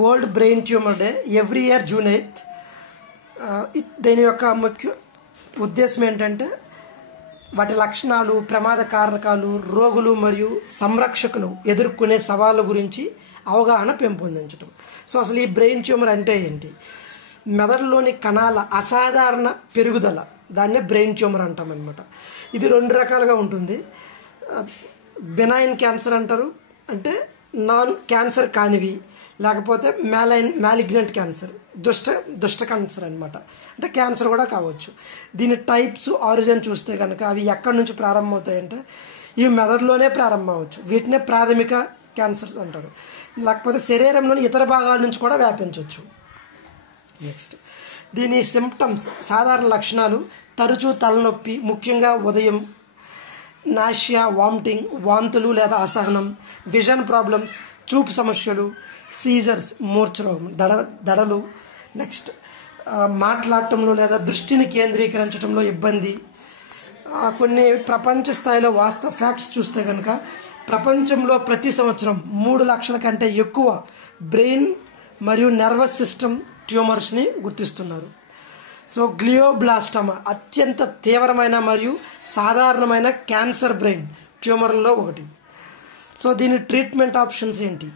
World brain tumour day every year June 8. దీని యొక్క ముఖ్య ఉద్దేశం ఏంటంటే వాటి లక్షణాలు, ప్రమాద కారకాలు, రోగులు మరియు సంరక్షకులు ఎదుర్కొనే సవాళ్ళ గురించి అవగాహన పెంపొందించడం. సో అసలు ఈ బ్రెయిన్ ట్యూమర్ అంటే ఏంటి? మెదడులోని కణాల అసాధారణ పెరుగుదల, దాన్నే బ్రెయిన్ ట్యూమర్ అంటామన్నమాట. ఇది 2 రకాలుగా ఉంటుంది. బెనైన్ క్యాన్సర్ అంటారు, అంటే నాన్ క్యాన్సర్ కానివి, లేకపోతే మ్యాలిగ్నెంట్ క్యాన్సర్, దుష్ట క్యాన్సర్ అనమాట. అంటే క్యాన్సర్ కూడా కావచ్చు. దీని టైప్స్, ఆరిజిన్ చూస్తే కనుక అవి ఎక్కడి నుంచి ప్రారంభమవుతాయంటే ఇవి మెదడులోనే ప్రారంభం అవ్వచ్చు. వీటినే ప్రాథమిక క్యాన్సర్స్ అంటారు. లేకపోతే శరీరంలోని ఇతర భాగాల నుంచి కూడా వ్యాపించవచ్చు. నెక్స్ట్, దీని సిమ్టమ్స్, సాధారణ లక్షణాలు: తరచూ తలనొప్పి, ముఖ్యంగా ఉదయం, నాషియా, వామిటింగ్, వాంతులు లేదా అసహనం, విజన్ ప్రాబ్లమ్స్, చూపు సమస్యలు, సీజర్స్, మూర్ఛరోగం, దడలు. నెక్స్ట్, మాట్లాడటంలో లేదా దృష్టిని కేంద్రీకరించడంలో ఇబ్బంది. కొన్ని ప్రపంచ స్థాయిలో వాస్తవ ఫ్యాక్ట్స్ చూస్తే కనుక ప్రపంచంలో ప్రతి సంవత్సరం 3 లక్షల కంటే ఎక్కువ బ్రెయిన్ మరియు నర్వస్ సిస్టమ్ ట్యూమర్స్ని గుర్తిస్తున్నారు. సో గ్లియోబ్లాస్టమా అత్యంత తీవ్రమైన మరియు సాధారణమైన క్యాన్సర్ బ్రెయిన్ ట్యూమర్లలో ఒకటి. సో దీని ట్రీట్మెంట్ ఆప్షన్స్ ఏంటి?